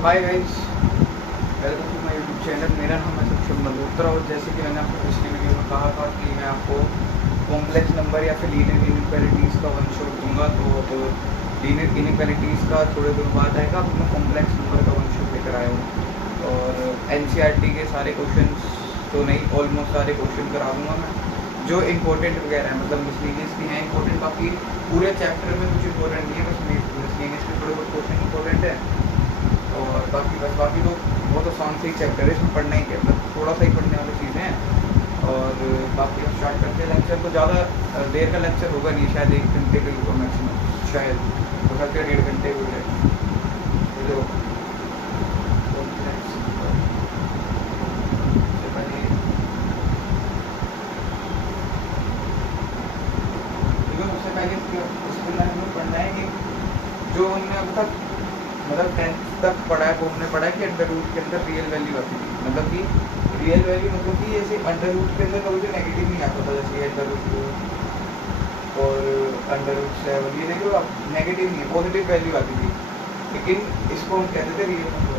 तो hi guys, welcome to my YouTube channel. मेरा नाम है सक्षम मल्होत्रा और जैसे कि मैंने आपको पिछली वीडियो में कहा था कि मैं आपको कॉम्प्लेक्स नंबर या फिर लीनियर इनइक्वालिटीज़ का वन शॉट दूंगा। तो अब लीनियर इनइक्वालिटीज़ का थोड़े दिनों बाद आएगा। अब मैं कॉम्प्लेक्स नंबर का वन शॉट लेकर आया हूँ और एनसीईआरटी के सारे क्वेश्चन तो नहीं, ऑलमोस्ट सारे क्वेश्चन करा दूँगा मैं, जो इम्पोर्टेंट वगैरह है, मतलब मिसलिनियस भी हैं इंपॉर्टेंट। बाकी पूरे चैप्टर में कुछ इंपॉर्टेंट नहीं है, बस मिसलिनियस के थोड़े बहुत क्वेश्चन इंपॉर्टेंट है और बाकी तो बहुत आसान से ही चैप्टर है, इसमें पढ़ना ही क्या, मतलब थोड़ा सा ही पढ़ने वाली चीज़ें हैं। और बाकी हम स्टार्ट करते हैं लेक्चर। तो ज़्यादा देर का लेक्चर होगा नहीं, शायद 1 घंटे का ही होगा मैक्सिमम, शायद हो सकता है 1.5 घंटे हो जाए। तो सबसे पहले उसके अंदर हमें पढ़ना है कि जो हमने अब तक मतलब 10th तक पढ़ा है, वो हमने पढ़ा है कि अंडर रूट के अंदर रियल वैल्यू आती थी। मतलब कि रियल वैल्यू मतलब कि जैसे अंडर रूट के अंदर कभी भी नेगेटिव नहीं आता था, जैसे अंडर रूट 2 और अंडर रूट 7, ये देखो अब नेगेटिव नहीं है, पॉजिटिव वैल्यू आती थी, लेकिन इसको हम कहते थे रियल नंबर।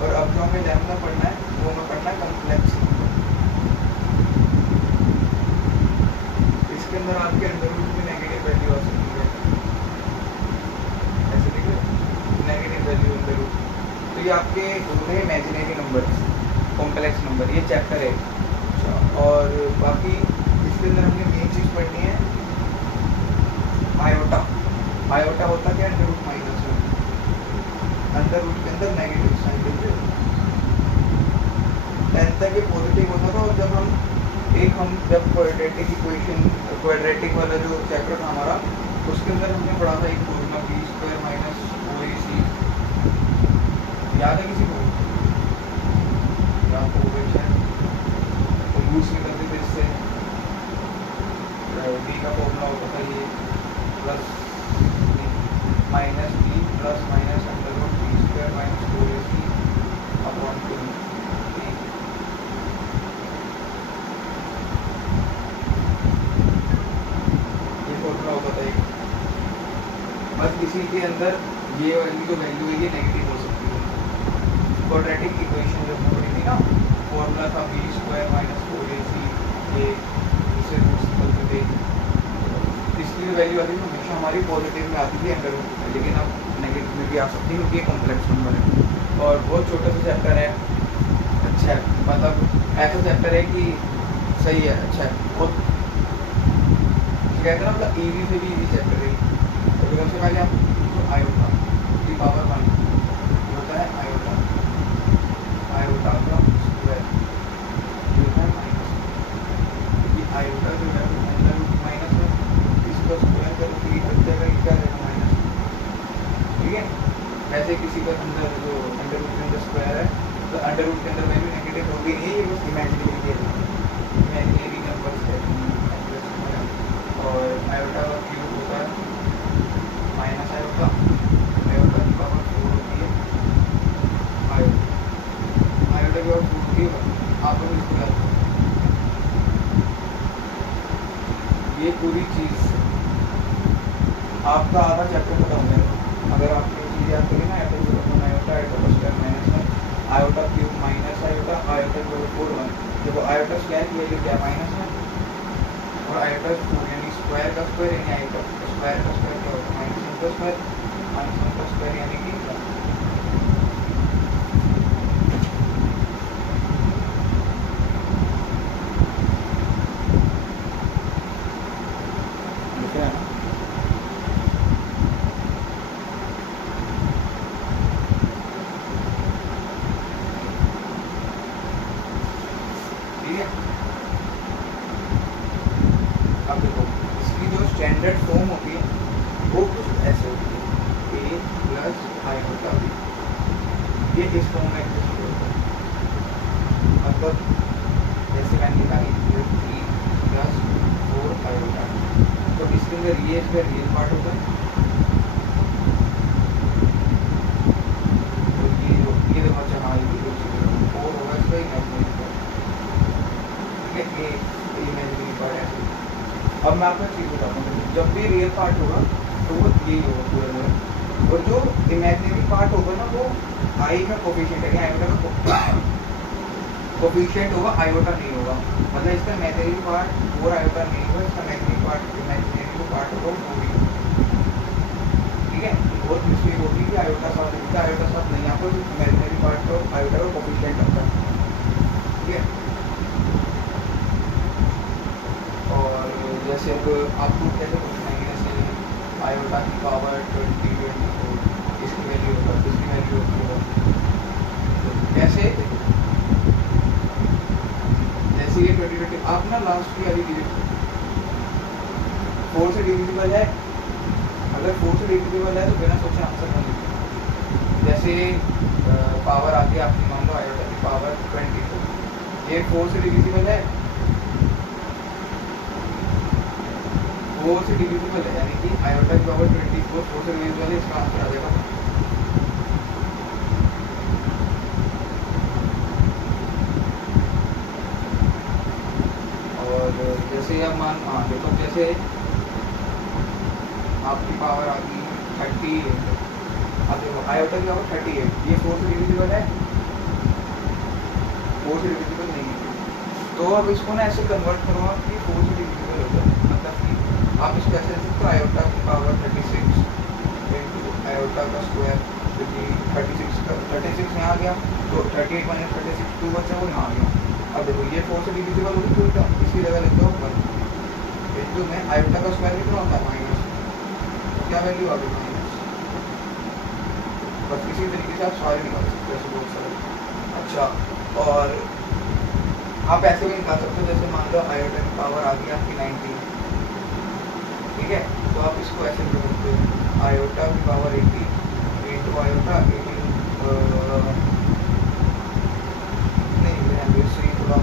और अब जो हमें लैम्डा पढ़ना है वो हमें पढ़ना है कॉम्प्लेक्स नंबर। इसके अंदर आपके अंडर रूट में नेगेटिव वैल्यू आ सकती है, ऐसे देखिए नेगेटिव वैल्यू अंडर रूट। तो ये आपके होते हैं इमेजिनरी नंबर, कॉम्प्लेक्स नंबर, ये चैप्टर है। और बाकी इसके अंदर हमने मेन चीज़ पढ़नी है आयोटा। आयोटा होता क्या, under root minus one, under root के अंदर नेगेटिव साइन देते। 10th तक ये पॉजिटिव होता था। और जब क्वाड्रेटिक इक्वेशन, क्वाड्रेटिक वाला जो चैप्टर था हमारा, उसके अंदर हमने पढ़ा था एक फॉर्मूला b² माइनस 4ac, याद है किसी को? याद तो होगा शायद, तो यूज निकलते थे इससे। b का फॉर्मूला होता था ये plus minus b plus minus under root b² minus 4ac upon 2। होता है बस इसी के अंदर ये वाली जो वैल्यू है ये नेगेटिव हो सकती है। क्वाड्रेटिक इक्वेशन जो पढ़ी थी ना, फॉर्मूला था b² माइनस 4ac, ये इससे रूट्स निकलते थे, इसकी वैल्यू आती थी हमेशा हमारी पॉजिटिव में आती थी अंडर रूट में, लेकिन अब नेगेटिव में भी आ सकती है क्योंकि ये कॉम्प्लेक्स नंबर है और बहुत छोटा सा चैप्टर है। अच्छा है, मतलब ऐसा चैप्टर है कि सही है, अच्छा है बहुत, कहते हैं मतलब ईजी से भी ईजी चैप्टर है। तो सबसे पहले आप तो आयोटा की पावर 1 होता है आयोटा, आयोटा का स्क्वायर होता है माइनस, क्योंकि आयोटा जो है अंडर रूट माइनस है, इसका स्क्वायर करो ये बच जाएगा, क्या रहेगा माइनस, ठीक है। ऐसे किसी का अंदर जो अंडर रूट के अंदर स्क्वायर है तो अंडर रूट के अंदर वैल्यू नेगेटिव होगी नहीं, ये बस इमेजिनरी नंबर्स है। और आयोटा का क्यूब होता है माइनस आयोटा, आयोटा की पावर 4 होती है आयोटा, आयोटा की पावर 4 होती है। आप लोग इसको याद करो, ये पूरी चीज़ आपका आधा चैप्टर खत्म हो जाएगा अगर आप ये चीज़ याद करें ना। आयोटा की आयोटा, आयोटा का square minus 1, iota cube minus iota, iota की पावर 4 1। देखो आयोटा स्क्वायर की वैल्यू क्या, माइनस 1 और आयोटा 4, यानी स्क्वायर का स्क्वायर यानी आयोटा स्क्वायर का स्क्वायर क्या होता है, माइनस 1 का स्क्वायर, माइनस 1 का स्क्वायर यानी कि लिख रहे हैं ना। ठीक है, अब देखो इसकी जो स्टैंडर्ड फॉर्म होती है वो कुछ ऐसे होती है, a प्लस आयोटा b, ये इस फॉर्म में एग्जिस्ट होता है। मतलब जैसे मैंने लिखा 3 प्लस 4 आयोटा, तो इसके अंदर ये इसका रियल पार्ट होता है, तो ये देखो, अच्छा हाँ ये 4 होगा इसका इमेजिनरी पार्ट, ठीक है, ये इमेजिनरी पार्ट है। अब मैं आपको एक चीज़ बताता हूँ, जब भी रियल पार्ट होगा तो वो यही होगा पूरा जो है। और जो इमेजिनरी पार्ट होगा ना वो आई में कोफिशिएंट है, आयोटा का कोफिशिएंट होगा, आयोटा नहीं होगा। मतलब इसका इमेजिनरी पार्ट और आयोटा नहीं होगा, इसका इमेजिनरी पार्ट होगा वो भी। ठीक है, बहुत मिस्टेक होगी कि आयोटा साथ नहीं, आयोटा साथ नहीं, यहाँ पर इमेजिनरी पार्ट और आयोटा का कोफिशिएंट आता है। ठीक है, और जैसे अब आपको कैसे पूछेंगे, जैसे आयोटा की पावर 20 इसकी वैल्यू होगा, इसकी वैल्यू होगी कैसे, जैसे ये 20 आप ना लास्ट की वाली डिजिट 4 से डिविजिबल है, अगर 4 से डिविजिबल है तो बिना सोचे आंसर कर लीजिए। जैसे पावर आ गई आपकी, मान लो आयोटा की पावर 22, ये 4 से डिविजिबल है, 4 से डिविजिबल है, यानी कि आयोटा की पावर 24 4 से डिविजिबल है, इसका आंसर आ जाएगा। और जैसे अब मान देखो, जैसे आपकी पावर आ गई 38, अब देखो आयोटा की पावर 38, ये 4 से डिविजिबल है, 4 से डिविजिबल नहीं है, तो अब इसको ना ऐसे कन्वर्ट करो आप कि 4 से डिविजिबल हो जाए। मतलब कि आप इसको ऐसे लिख सकते हो, आयोटा की पावर 36 इंटू आयोटा का स्क्वायर, क्योंकि 36 यहाँ आ गया, तो 38 माइनस 36 2 बचा, वो यहाँ आ गया। अब देखो ये 4 से डिविजिबल होगी पूरी टर्म, इसी जगह लिख दो 1 इंटू में आयोटा का स्क्वायर कितना होता है माइनस, क्या वैल्यू आ गई माइनस। बस इसी तरीके से आप सारे निकाल सकते हो, बहुत सारे। अच्छा, और आप ऐसे भी निकाल सकते हो, जैसे मान लो आयोटा की पावर आ गई आपकी 19, ठीक है, तो आप इसको ऐसे लिख सकते हो, आयोटा की पावर 80 इंटू आयोटा 18 नहीं, इससे थोड़ा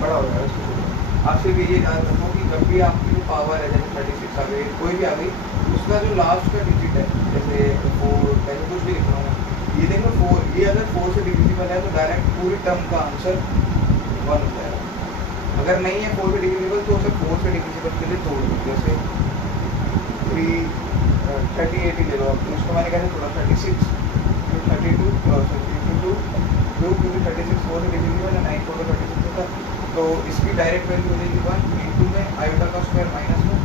बड़ा हो जाएगा इसको। आप सिर्फ ये याद रखो कि जब भी आपकी जो पावर है, जैसे 36 आ गई, कोई भी आ गई, उसका जो लास्ट का डिजिट है, जैसे 4 ऐसे कुछ भी लिख रहा हूँ, ये देखो 4, ये अगर 4 से डिविजिबल है तो डायरेक्ट पूरी टर्म का आंसर 1 होता है। अगर नहीं है 4 से डिविजिबल तो उसे 4 से डिविजिबल के लिए तोड़ दो, जैसे 38 ही ले लो आप, उसको मैंने कैसे थोड़ा 36 32 क्योंकि 36 4 से डिविजिबल है, 9 4 तो 36 होता है, तो इसकी डायरेक्ट वैल्यू हो जाएगी 1 इंटू में आयोटा का स्क्वायर माइनस में,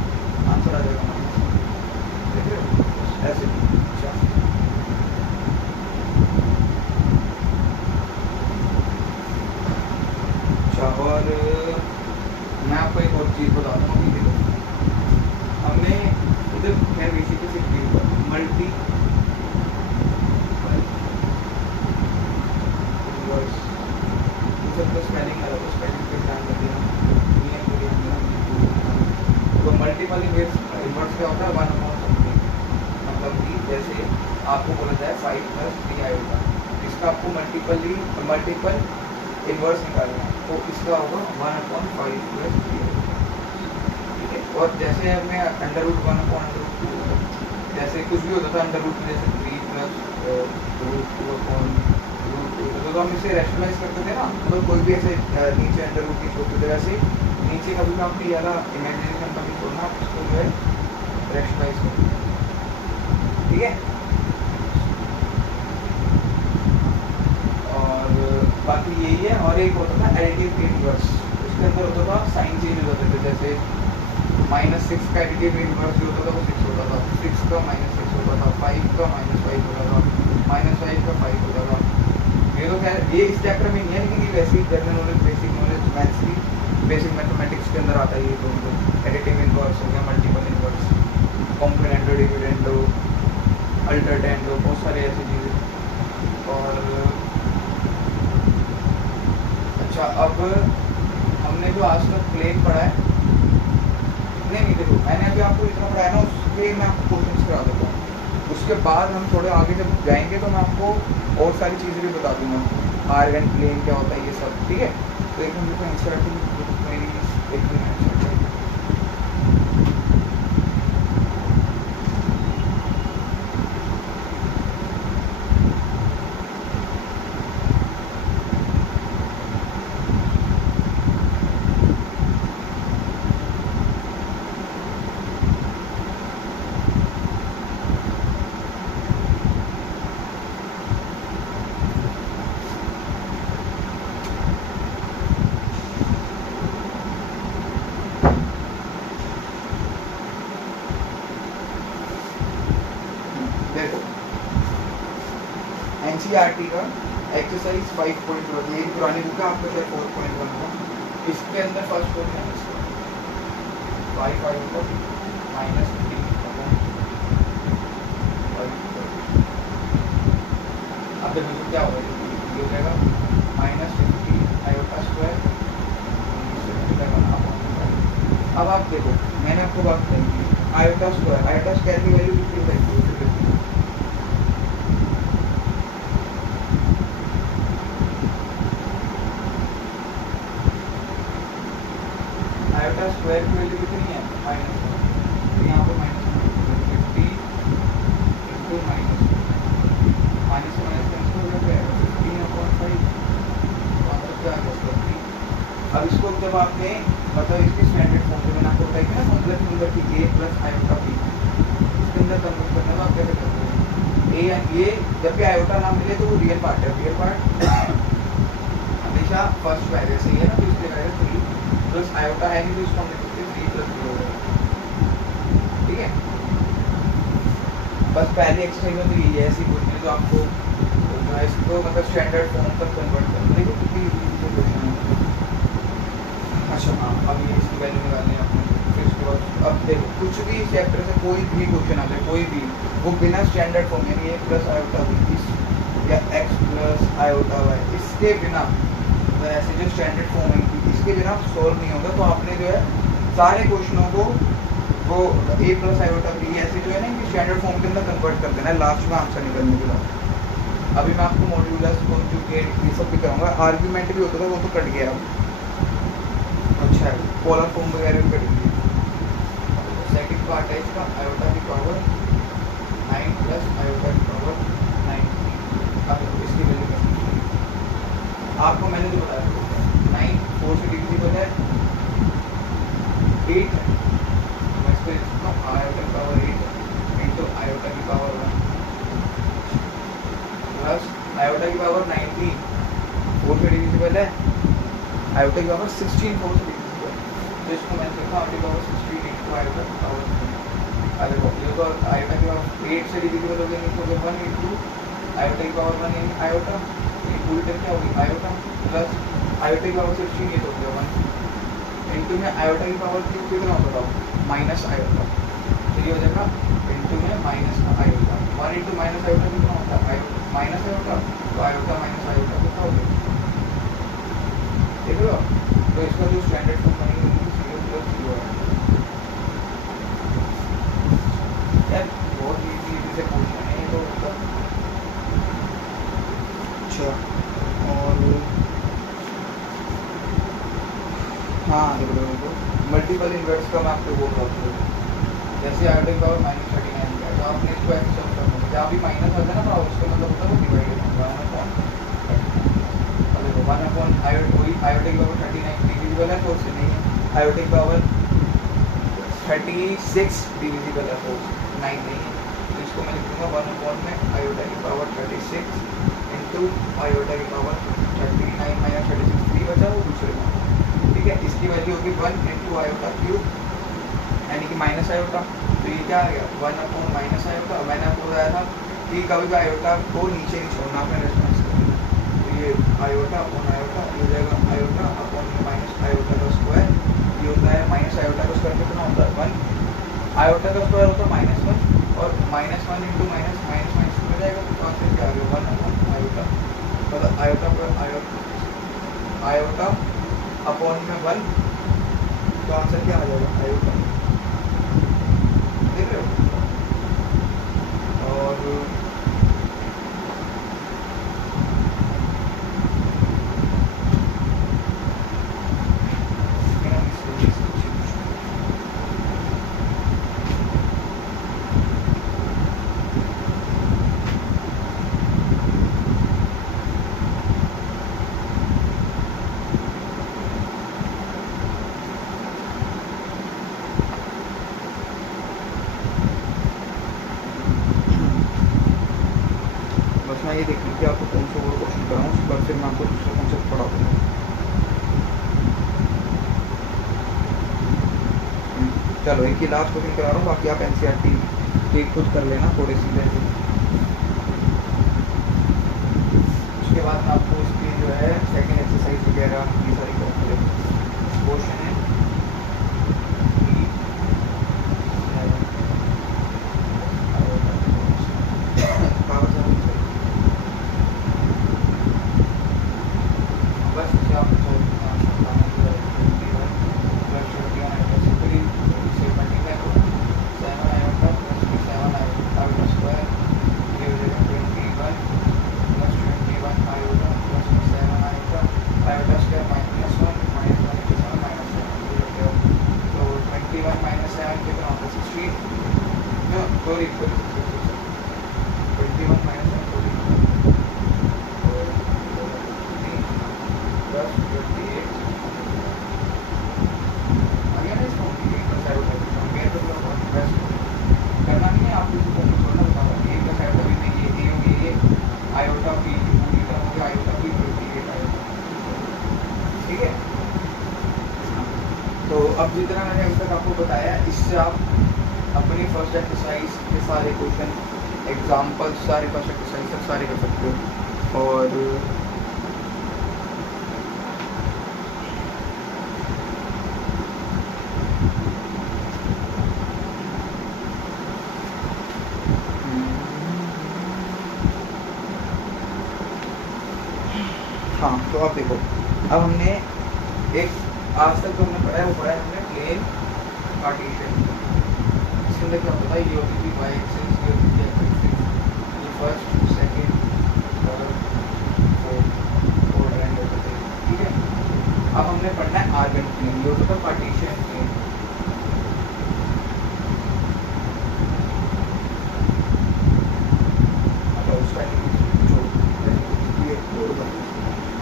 आंसर आ जाएगा माइनस, देख रहे हो ऐसे। अच्छा, और मैं आपको एक और चीज़ बता दूँ, अभी देखो हमने इधर खैर बेसिकली से मल्टी स्पेलिंग अलग, स्पेलिंग पे ध्यान देना, तो मल्टीपल इन्वर्स क्या होता है 1/, मतलब कि जैसे आपको बोला जाए 5 + 3 आयोटा, इसका आपको मल्टीपल इन्वर्स निकालना है, तो इसका होगा 1/5 + 3, ठीक है। और जैसे हमने √1/√2, जैसे कुछ भी होता था √2, जैसे 3 + √2/√2, तो हम इसे रैशनलाइज करते थे ना, तो कोई भी ऐसे नीचे √2 की छोड़ते थे, वैसे नीचे कभी भी आपने यारा इमेजिनेशन कभी छोड़ना, आप इसको जो है रैशनलाइज करो, ठीक है। और बाकी यही है, और एक होता था एडिटिव इनवर्स, उसके अंदर होता था साइन चेंज होते थे, जैसे -6 का एडिटिव इनवर्स जो होता था वो 6 होता था, 6 का -6 होता था, 5 का -5 होता था, -5 का 5 होता था। ये तो खैर ये इस चैप्टर में नहीं है, लेकिन ये वैसे ही general knowledge, basic knowledge, maths की बेसिक मैथमेटिक्स के अंदर आता है। ये तो एडिटिव इनवर्स हो गया, मल्टीपल इनवर्स, कॉम्प्लीमेंटो, डिविडेंडो, अल्टरटेंडो, बहुत सारी ऐसी चीज़ें। और अच्छा, अब हमने जो आज तक प्लेन पढ़ा है, नहीं देखो मैंने अभी आपको इतना पढ़ाया ना, उसके मैं आपको क्वेश्चन करा देता हूँ, उसके बाद हम थोड़े आगे जब जाएंगे तो मैं आपको और सारी चीज़ें भी बता दूंगा, आर्गन प्लेन क्या होता है, ये सब, ठीक है। तो एक मिनट मेरी एक मिनट एनसीईआरटी का एक्सरसाइज 5.1, ये पुरानी बुक है, आपका शायद 4.1 का। इसके अंदर फर्स्ट क्वेश्चन है इसका 5 आयोटा माइनस 3 अब देखो तो क्या होगा, ये हो जाएगा माइनस 15 आयोटा स्क्वायर। अब आप देखो, मैंने आपको बात कही आयोटा स्क्वायर की वैल्यू कितनी बनती है, आयोटा स्क्वायर की वैल्यू कितनी है माइनस, तो यहाँ पर माइनस 50 इंटू माइनस माइनस से माइनस कैंसिल हो जाएगा 15/5 क्या है 50। अब इसको जब आपने मतलब इसकी स्टैंडर्ड फॉर्म में मैंने आपको बताई ना, मतलब नंबर की a प्लस आयोटा b, इसके अंदर कन्वर्ट करने में आप कैसे करते हैं, ए ये जब भी आयोटा ना मिले तो वो रियल पार्ट है, रियल पार्ट हमेशा फर्स्ट वैल्यू से ही है ना, तो इसलिए वैल्यू 3 प्लस आयोटा है नहीं तो इसको हम लिख सकते हैं 3 प्लस 0 होगा, ठीक है। बस पहली एक्सरसाइज में तो यही है, ऐसी कुछ नहीं, तो आपको जो है इसको मतलब स्टैंडर्ड फॉर्म तक कन्वर्ट करना, देखो कितनी क्वेश्चन है। अच्छा हाँ, अब ये इसकी वैल्यू निकालनी है आपने, फिर उसके बाद अब देखो कुछ भी चैप्टर से कोई भी क्वेश्चन आ जाए, कोई भी, वो बिना स्टैंडर्ड फॉर्म यानी ए प्लस आयोटा बी या एक्स प्लस आयोटा वाई, इसके बिना तो ऐसे जो स्टैंडर्ड फॉर्म है इसके बिना सॉल्व नहीं होगा। तो आपने जो है सारे क्वेश्चनों को वो ए प्लस आयोटा बी ऐसे जो है ना कि स्टैंडर्ड फॉर्म के अंदर कन्वर्ट कर देना है लास्ट में आंसर निकलने के बाद। अभी मैं आपको मॉड्यूलस कॉन्जुगेट ये सब भी कराऊंगा, आर्ग्यूमेंट भी होता था वो तो कट गया अब, अच्छा है पोलर फॉर्म वगैरह भी कट गई। सेकंड पार्ट है इसका आयोटा की पावर 9 प्लस आयोटा की पावर 9। अब इसकी वैल्यू आपको मैंने जो बताया 9 4 से डिविजिबल है 8 है, मैं इसको लिखता हूँ आयोटा की पावर 8 इंटू आयोटा की पावर 1 प्लस आयोटा की पावर 19 4 से डिविजिबल है, आयोटा की पावर 16 4 से डिविजिबल, तो इसको मैंने लिखा आयोटा की पावर 16 इंटू आयोटा की पावर 1। अरे ये तो आयोटा की पावर 8 से डिविजिबल हो गया, तो 1 इंटू आयोटा की पावर 1 यानी आयोटा, पूरी टर्म क्या होगी आयोटा प्लस आयोटा की पावर 16 ये तो हो गया 1 इंटू में आयोटा की पावर क्यूब कितना होता था माइनस आयोटा, तो ये हो जाएगा इंटू में minus iota 1 into minus iota कितना होता है माइनस आयोटा, तो आयोटा माइनस आयोटा कितना हो गया देख लो। तो इसका जो स्टैंडर्ड फॉर्म बनेगी 0 प्लस 0 है यार, बहुत इजी से क्वेश्चन है ये तो मतलब। अच्छा और हाँ देखो मल्टीपल इन्वर्स का मैं आपको बोल रहा हूँ, जैसे आयोटा की पावर -39 है तो आपने इसको ऐसे सॉल्व करना है, जहाँ भी माइनस आता है ना तो उसका मतलब होता है वो डिवाइडेड होगा 1/, आयोटा की पावर 39 डिविजिबल है तो उससे नहीं है, आयोटा की पावर 36 डिविजिबल है तो 9 नहीं है, तो इसको मैं लिख दूँगा 1/में आयोटा की पावर 36 इंटू आयोटा की पावर 39 माइनस 36 3 बचा वो दूसरे में, ठीक है। इसकी वैल्यू होगी 1 इंटू आयोटा क्यूब यानी कि माइनस आयोटा, तो ये क्या आ गया 1/- आयोटा। मैंने आपको बताया था कि कभी भी आयोटा को नीचे नहीं छोड़ना आपने रेस्पॉन्स करना, तो ये आयोटा अपॉन आयोटा ये हो जाएगा आयोटा अपॉन माइनस आयोटा का स्क्वायर, ये होता है माइनस आयोटा का स्क्वायर कितना होता है 1, आयोटा का स्क्वायर होता है -1 और -1 इंटू माइनस हो जाएगा, तो आंसर क्या आ गया 1/, आयोटा मतलब आयोटा अपॉन में 1, तो आंसर क्या आ जाएगा आयोटा, देख रहे हो। और ये देख लीजिए आपको कौन सा और क्वेश्चन कराऊँ, उसके बाद फिर मैं आपको दूसरा कॉन्सेप्ट पढ़ा दूँगा। चलो एक ही लास्ट क्वेश्चन करा रहा हूँ, बाकी आप एनसीईआरटी खुद कर लेना थोड़े सी वैसे। उसके बाद में आपको उसकी जो है सेकंड एक्सरसाइज वगैरह ये सारी करनी क्वेश्चन है। बस इसे आप अब जितना मैंने अभी तक आपको बताया, इससे आप अपनी फर्स्ट एक्सरसाइज के सारे क्वेश्चन एग्जाम्पल्स सारे फर्स्ट एक्सरसाइज तक सारे कर सकते हो। और हाँ, तो अब देखो, अब हमने एक आज तक जो हमने पढ़ा है वो पढ़ा है हमने प्लेन कार्टेशियन। इसके अंदर क्या होता है, ये होती थी वाई एक्सिस, ये होती थी एक्स एक्सिस, ये first second third fourth order होते थे, ठीक है। अब हमने पढ़ना है आर्गन प्लेन, ये होता था कार्टेशियन प्लेन। अच्छा उसका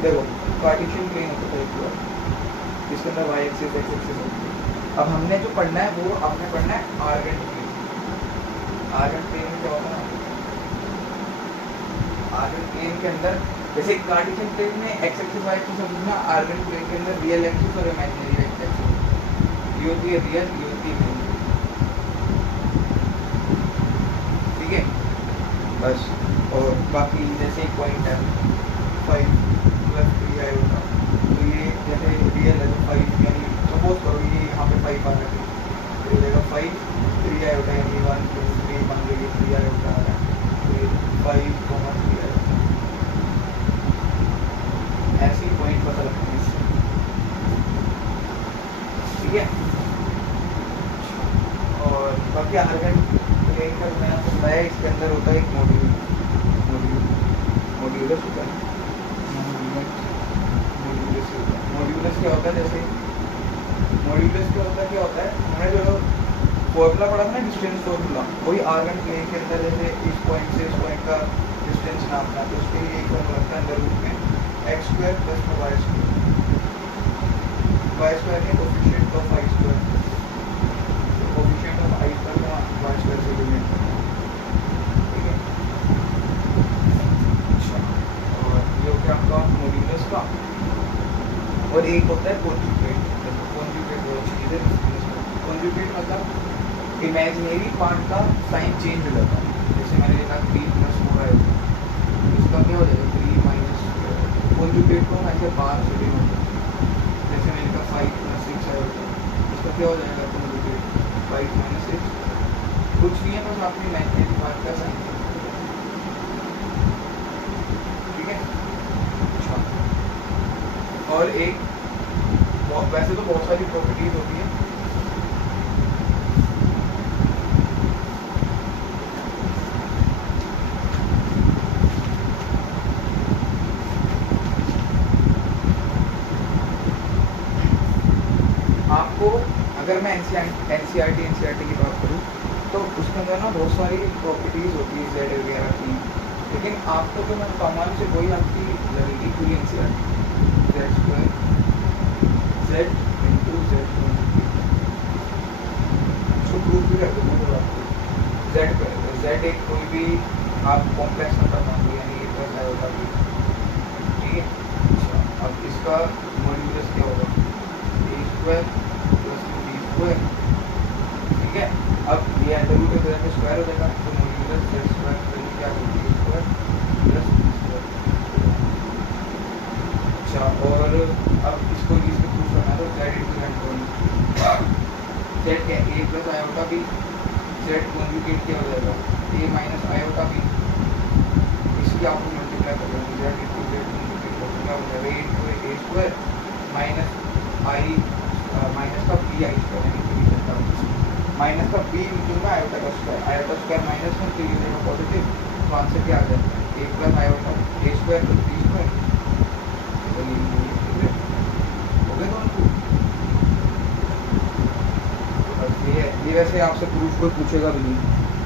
देखो कार्टेशियन प्लेन होता था एक बार, इसके अंदर वाई एक्सिस एक्स एक्सिस होती है। अब हमने जो पढ़ना है वो हमने पढ़ना है आर्गन प्लेन। आर्गन प्लेन में क्या होता है ना, आर्गन प्लेन के अंदर जैसे कार्टेशियन प्लेन में एक्स एक्सिस वाई एक्सिस होती है ना, आर्गन प्लेन के अंदर रियल एक्सिस और इमेजिनरी एक्सिस, ये होती है रियल, ये होती है इमेजिनरी, ठीक है बस। और बाकी जैसे एक पॉइंट है 5 + 3 आएगा, तो ये जैसे रियल है तो 5 यानी सपोज करो ये यहाँ पे 5 आ रहा है, तो ये देगा 5 3 आएगा यानी 1 2 3 मान लीजिए 3 आएगा आ रहा है, तो ये 5 3 आएगा। ऐसी पॉइंट पता लगता है इससे, ठीक है। और बाकी आर्गन प्लेन का मैंने आपको बताया, इसके अंदर होता है एक मॉड्यूलस होता है। मॉड्यूलस क्या होता है, जैसे मॉड्यूलस क्या होता है हमने जो फॉर्मूला पढ़ा था ना, डिस्टेंस फॉर्मूला, वही आर्गन प्लेन के अंदर जैसे इस पॉइंट से इस पॉइंट का डिस्टेंस नापना, तो उसके लिए एक फॉर्मूला लगता है अंदर रूट में x² + y² के coefficient of i², coefficient of i² का y² से डिवाइड करना, ठीक है। अच्छा, और ये हो गया आपका मॉड्यूलस का। और एक होता है कॉन्जुगेट। कॉन्जुगेट वो चीज़ है, कॉन्जुगेट मतलब इमेजिनरी पार्ट का साइन चेंज हो जाता है। जैसे मैंने लिखा 3 + 4 है, इसका क्या हो जाएगा 3 - कॉन्जुगेट को हम ऐसे बाहर से भी होता है। जैसे मैंने लिखा 5 + 6 है, इसका क्या हो जाएगा कॉन्जुगेट 5 - 6, कुछ नहीं है बस आपकी इमेजिनरी पार्ट का साइन, ठीक है। अच्छा, और एक वैसे तो बहुत सारी प्रॉपर्टीज होती है, आपको अगर मैं एनसीईआरटी की बात करूँ तो उसके अंदर ना बहुत सारी प्रॉपर्टीज होती है जेड वगैरह की, लेकिन आपको जो मैं कॉमन से वही आपकी लगेगी पूरी एनसीईआरटी, z² z × z उसको प्रूव भी कर दूँगा तो आपको z एक कोई भी आप कॉम्प्लेक्स नंबर मान लो, यानी ये प्लस है होगा भी, ठीक है। अच्छा, अब इसका मॉड्यूलस क्या होगा a² + b², ठीक है। अब ये अंडर रूट एक तरह स्क्वायर हो जाएगा, तो मॉड्यूलस z² वैल्यू क्या होगी a² + b², और अब इसको इसको प्रूव करना है तो जेड इंटू एंड जेड क्या A plus iota B, Z conjugate क्या हो जाएगा ए माइनस आयोटा बी, इसकी आपको मल्टीप्लाई कर देंगे जेड इंटू जेड कॉन्जुगेट क्या हो जाएगा ए इंटू ए स्क्वायर माइनस आई माइनस का बी आई स्क्वायर माइनस का बी इंटू में आयोटा स्क्वायर माइनस में तो ये देगा पॉजिटिव, तो आंसर क्या आ जाएगा ए प्लस आयोटा ए स्क्वायर प्लस बी स्क्वायर, तो हो गया दोनों। ये वैसे आपसे प्रूफ कोई पूछेगा भी नहीं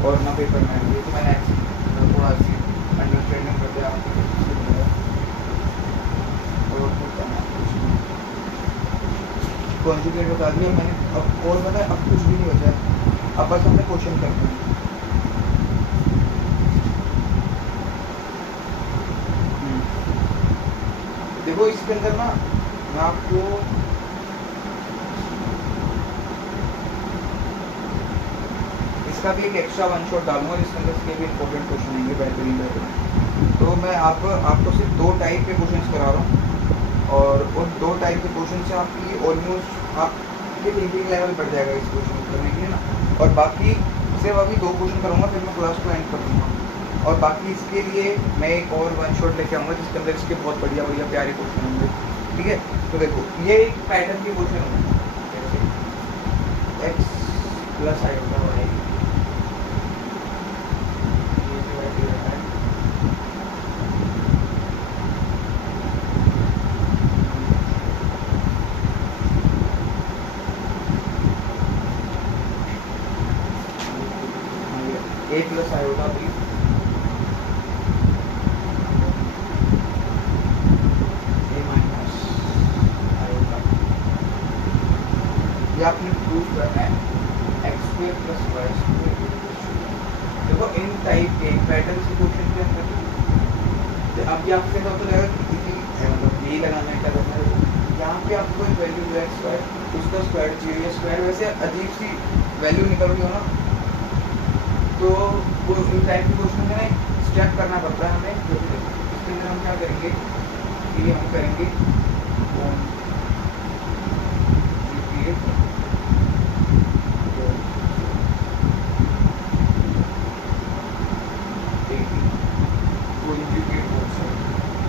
और ना पेपर में, ये तो मैंने थोड़ा सी अंडरस्टैंडिंग कर दिया आपको और कुछ करना कॉन्जुगेट बता दिया मैंने, अब और पता है अब कुछ भी नहीं बचा है, अब बस हमने क्वेश्चन करना है। देखो इसके अंदर ना मैं आपको इसका भी एक एक्स्ट्रा वन शॉट डालूंगा जिसके अंदर इसके भी इंपॉर्टेंट क्वेश्चन होंगे बेहतरीन। तो मैं आपको सिर्फ 2 टाइप के क्वेश्चंस करा रहा हूँ और उन 2 टाइप के क्वेश्चन से आपकी ऑलमोस्ट आपके थिंकिंग लेवल बढ़ जाएगा इस क्वेश्चन करने के लिए ना, और बाकी सिर्फ अभी 2 क्वेश्चन करूँगा फिर मैं क्लास को एंड कर दूँगा, और बाकी इसके लिए मैं एक और वन शॉट लेके आऊँगा जिसके अंदर इसके बहुत बढ़िया बढ़िया प्यारे क्वेश्चन होंगे, ठीक है। तो देखो ये एक पैटर्न के क्वेश्चन होंगे x plus iota y a plus iota b a minus iota, ये आपने प्रूव करना है x square plus y square. देखो इन टाइप के पैटर्न से क्वेश्चन के अंदर अब ये आपके साथ तो रहेगा मतलब यही लगाना है क्या करना है, यहाँ पे आपको एक वैल्यू जो है स्क्वायर उसका स्क्वायर चाहिए, ये स्क्वायर वैसे अजीब सी वैल्यू निकल रही हो ना, तो वो इन टाइप के क्वेश्चन में स्टेप करना पड़ता है हमें। इसके अंदर हम क्या करेंगे कि हम करेंगे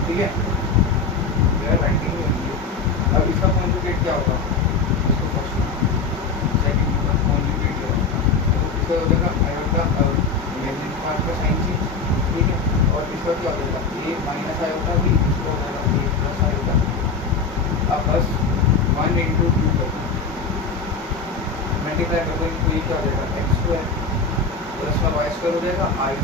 ठीक है, राइटिंग अब इसका कॉन्जुगेट क्या होगा, इसको फर्स्ट सेकंड का कॉन्जुगेट क्या होगा, इसका हो जाएगा आयोटा का साइन सी, ठीक है, और इसका क्या हो जाएगा ए माइनस आयोटा भी, इसको हो जाएगा ए प्लस आयोटा। अब बस 1 इंटू 2 करना मल्टीप्लाई कर दो, तो ये क्या हो जाएगा एक्स स्क्वायर प्लस में वाई स्क्वायर हो जाएगा वाई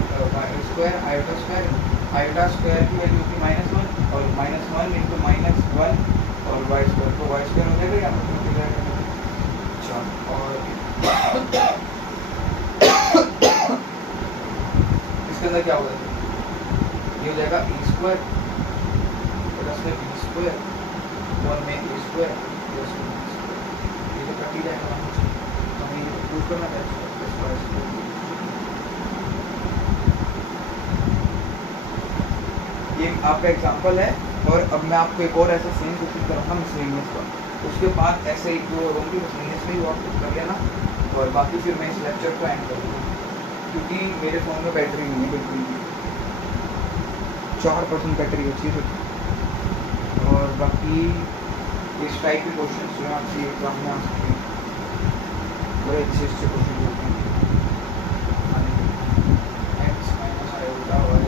स्क्वायर आयोटा स्क्वायर की वैल्यू की -1 और -1 इंटू -1 और वाई स्क्वायर, तो वाई स्क्वायर हो जाएगा यहाँ पर मल्टीप्लाई कर देंगे। अच्छा और इसके अंदर क्या होगा, ये हो जाएगा ए स्क्वायर प्लस में बी स्क्वायर और में ए स्क्वायर प्लस में बी स्क्वायर, ये तो कट ही जाएगा, हमें ये प्रूव करना है प्लस वाई स्क्वायर। ये आपका एग्जांपल है, और अब मैं आपको एक और ऐसा सेम क्वेश्चन कराऊंगा मिसलेनियस का, उसके बाद ऐसे एक दो होंगे मिसलेनियस में ही वो आप कुछ कर लेना, और बाकी फिर मैं इस लेक्चर को एंड कर दूँगा क्योंकि मेरे फ़ोन में बैटरी नहीं है बिल्कुल भी, 4% बैटरी बची है, और बाकी इस टाइप के क्वेश्चन जो आपके एग्जाम में आ सकते हैं, बड़े अच्छे अच्छे क्वेश्चन होते हैं। एक्स माइनस आयोटा वाई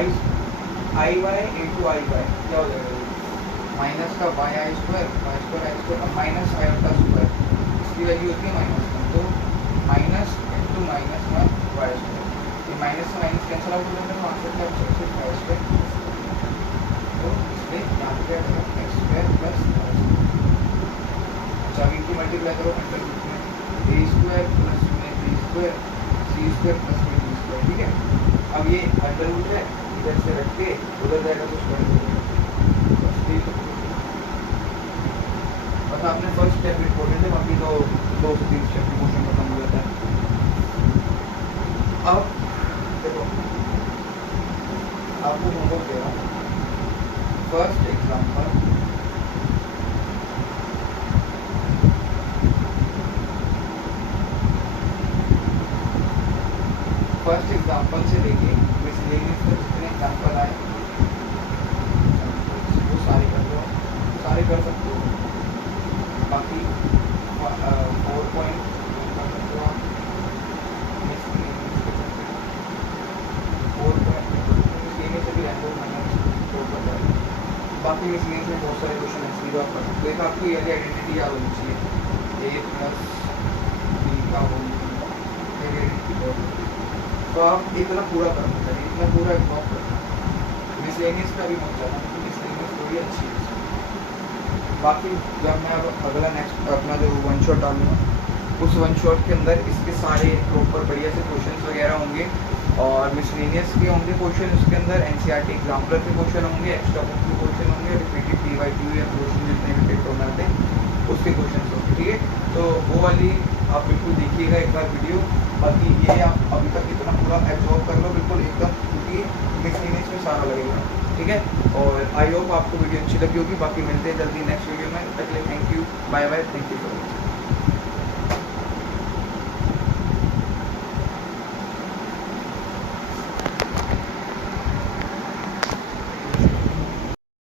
आई वाई इंटू आई वाई क्या हो जाएगा, माइनस का वाई आई स्क्वायर माइनस आयोटा स्क्वायर, इसकी वैल्यू होती है -1, तो माइनस इंटू -1 वाई स्क्वायर, ये माइनस से माइनस कैंसिल आउट हो जाएगा, तो आंसर क्या बचेगा सिर्फ वाई स्क्वायर, तो इसलिए यहाँ पे क्या आएगा x square plus y square. अच्छा अभी इनकी मल्टीप्लाई करो अंडर रूट में, ए स्क्वायर प्लस में b square c square plus में डी स्क्वायर, ठीक है। अब ये अंडर रूट है, इधर से रख के उधर जाएगा तो स्क्वायर हो जाएगा, बस आपने फर्स्ट स्टेप इम्पोर्टेंट है, बाकी तो 2 से 3 स्टेप मोशन खत्म हो जाता है। अब देखो आपको होमवर्क दे रहा हूँ, फर्स्ट एग्जाम्पल से लेके मिसलेनियस तक जितने एग्जाम्पल आए वो सारे कर दो, सारे कर सकते हो, बाकी 4 पॉइंट कर सकते हो आप, मिसलेनियस से भी रैंडम -4 कर जाएगा, बाकी मिसलेनियस में बहुत सारे क्वेश्चन ऐसे ही आप कर सकते हो। एक आपको ये आइडेंटिटी याद होनी चाहिए, a प्लस बी का होल तो आप इतना पूरा करना चाहिए, इतना पूरा एग्जॉब करना, मिसलेनियस का भी मत जाना, मिसलेनियस थोड़ी अच्छी है। बाकी जब मैं अब अगला नेक्स्ट अपना जो वन शॉट डालूंगा, उस वन शॉट के अंदर इसके सारे प्रॉपर बढ़िया से क्वेश्चंस वगैरह होंगे, और मिसलेनियस के होंगे क्वेश्चन, उसके अंदर एनसीईआरटी एग्जाम्पलर के क्वेश्चन होंगे, एक्स्ट्रा बुक के क्वेश्चन होंगे, रिपीटेड PYQ या क्वेश्चन जितने भी पेपर में आते हैं उसके क्वेश्चन होंगे, ठीक है। तो वो वाली आप बिल्कुल देखिएगा एक बार वीडियो, बाकी ये आप अभी तक इतना पूरा एब्जॉर्व कर लो बिल्कुल एकदम, क्योंकि मिसलेनियस में सारा लगेगा, ठीक है। और आई होप आपको वीडियो अच्छी लगी होगी, बाकी मिलते हैं जल्दी नेक्स्ट वीडियो में, तक के लिए thank you, bye bye, thank you.